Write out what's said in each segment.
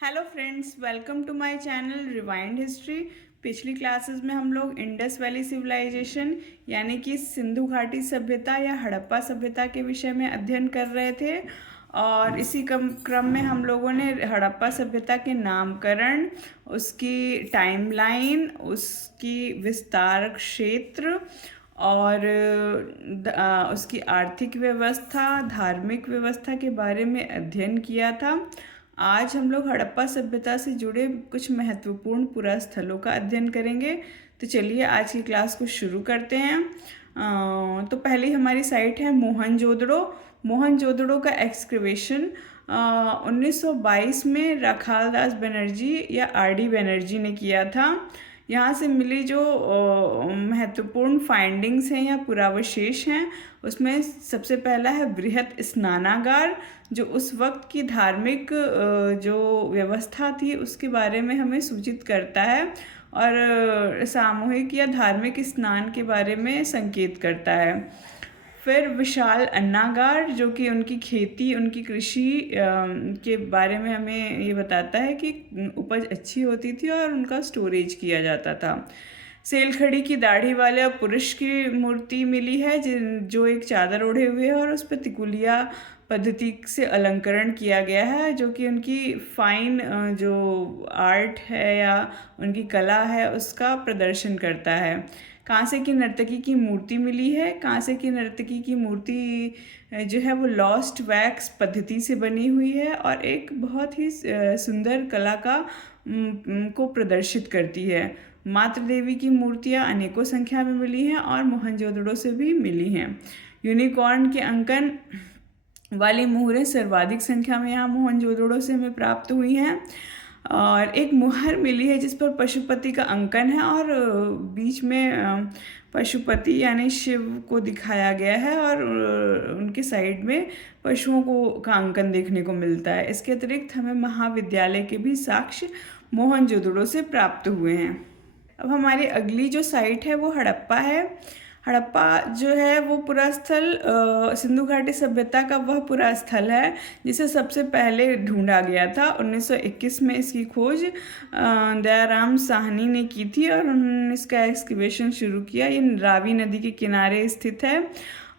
Hello friends, welcome to my channel rewind history. पिछली classes में हम लोग इंडस वैली सिविलाइजेशन यानी कि सिंधु घाटी सभ्यता या हड़प्पा सभ्यता के विषय में अध्ययन कर रहे थे। और इसी क्रम में हम लोगों ने हड़प्पा सभ्यता के नामकरण, उसकी टाइमलाइन, उसकी विस्तार क्षेत्र और उसकी आर्थिक व्यवस्था, धार्मिक व्यवस्था के बारे में अध्ययन किया था। आज हम लोग हड़प्पा सभ्यता से जुड़े कुछ महत्वपूर्ण पुरास्थलों का अध्ययन करेंगे। तो चलिए आज की क्लास को शुरू करते हैं। तो पहली हमारी साइट है मोहनजोदड़ो। मोहनजोदड़ो का एक्सकवेशन 1922 में रखालदास बनर्जी या आर.डी. बनर्जी ने किया था। यहाँ से मिली जो महत्वपूर्ण फाइंडिंग्स हैं या पुरावशेष हैं, उसमें सबसे पहला है बृहत स्नानागार, जो उस वक्त की धार्मिक जो व्यवस्था थी उसके बारे में हमें सूचित करता है और सामूहिक या धार्मिक स्नान के बारे में संकेत करता है। फिर विशाल अन्नागार, जो कि उनकी खेती, उनकी कृषि के बारे में हमें ये बताता है कि उपज अच्छी होती थी और उनका स्टोरेज किया जाता था। सेलखड़ी की दाढ़ी वाले पुरुष की मूर्ति मिली है जो एक चादर ओढ़े हुए है और उस पर तिकुलिया पद्धति से अलंकरण किया गया है, जो कि उनकी फाइन जो आर्ट है या उनकी कला है उसका प्रदर्शन करता है। कांसे की नर्तकी की मूर्ति मिली है। कांसे की नर्तकी की मूर्ति जो है वो लॉस्ट वैक्स पद्धति से बनी हुई है और एक बहुत ही सुंदर कला का को प्रदर्शित करती है। मातृ देवी की मूर्तियाँ अनेकों संख्या में मिली हैं और मोहनजोदड़ो से भी मिली हैं। यूनिकॉर्न के अंकन वाली मुहरें सर्वाधिक संख्या में यहाँ मोहनजोदड़ो से हमें प्राप्त हुई हैं। और एक मुहर मिली है जिस पर पशुपति का अंकन है और बीच में पशुपति यानी शिव को दिखाया गया है और उनके साइड में पशुओं का अंकन देखने को मिलता है। इसके अतिरिक्त हमें महाविद्यालय के भी साक्ष्य मोहनजोदड़ो से प्राप्त हुए हैं। अब हमारी अगली जो साइट है वो हड़प्पा है। हड़प्पा जो है वो पुरास्थल सिंधु घाटी सभ्यता का वह पुरास्थल है जिसे सबसे पहले ढूंढा गया था। 1921 में इसकी खोज दयाराम साहनी ने की थी और उन्होंने इसका एक्सकवेशन शुरू किया। ये रावी नदी के किनारे स्थित है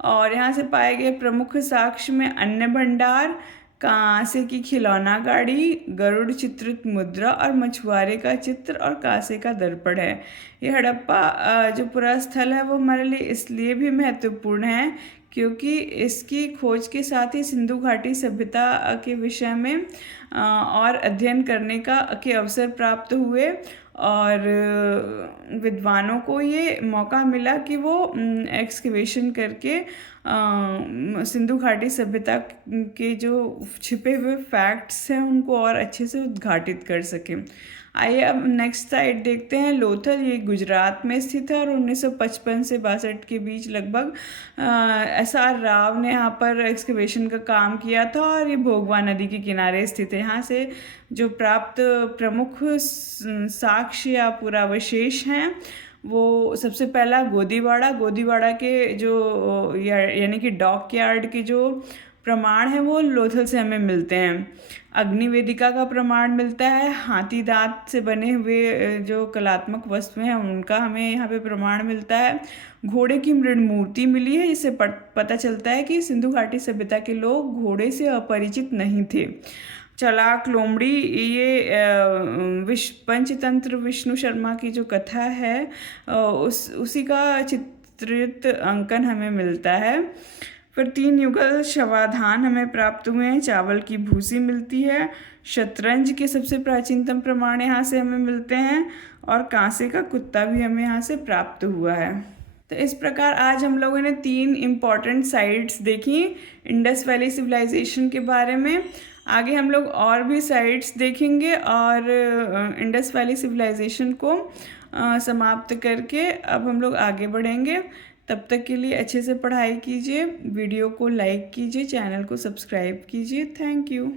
और यहाँ से पाए गए प्रमुख साक्ष्य में अन्न भंडार, कांसे की खिलौना गाड़ी, गरुड़ चित्रित मुद्रा और मछुआरे का चित्र और कांसे का दर्पण है। ये हड़प्पा जो पुरास्थल है वो हमारे लिए इसलिए भी महत्वपूर्ण है क्योंकि इसकी खोज के साथ ही सिंधु घाटी सभ्यता के विषय में और अध्ययन करने के अवसर प्राप्त हुए और विद्वानों को ये मौका मिला कि वो एक्सकवेशन करके सिंधु घाटी सभ्यता के जो छिपे हुए फैक्ट्स हैं उनको और अच्छे से उद्घाटित कर सकें। आइए अब नेक्स्ट साइट देखते हैं। लोथल, ये गुजरात में स्थित है और 1955 से 62 के बीच लगभग एस.आर. राव ने यहाँ पर एक्सकवेशन का काम किया था और ये भोगवा नदी के किनारे स्थित है। यहाँ से जो प्राप्त प्रमुख साक्ष्य या पुरावशेष हैं वो सबसे पहला गोदीवाड़ा के जो यानी कि डॉक यार्ड के जो प्रमाण है वो लोथल से हमें मिलते हैं। अग्निवेदिका का प्रमाण मिलता है। हाथी दांत से बने हुए जो कलात्मक वस्तुएं हैं उनका हमें यहाँ पे प्रमाण मिलता है। घोड़े की मृण मूर्ति मिली है जिससे पता चलता है कि सिंधु घाटी सभ्यता के लोग घोड़े से अपरिचित नहीं थे। चलाक लोमड़ी, ये पंचतंत्र विष्णु शर्मा की जो कथा है उसी का चित्रित अंकन हमें मिलता है। फिर 3 युगल शवाधान हमें प्राप्त हुए हैं। चावल की भूसी मिलती है। शतरंज के सबसे प्राचीनतम प्रमाण यहाँ से हमें मिलते हैं और कांसे का कुत्ता भी हमें यहाँ से प्राप्त हुआ है। तो इस प्रकार आज हम लोगों ने 3 इम्पॉर्टेंट साइट्स देखी इंडस वैली सिविलाइजेशन के बारे में। आगे हम लोग और भी साइट्स देखेंगे और इंडस वैली सिविलाइजेशन को समाप्त करके अब हम लोग आगे बढ़ेंगे। तब तक के लिए अच्छे से पढ़ाई कीजिए, वीडियो को लाइक कीजिए, चैनल को सब्सक्राइब कीजिए। Thank you.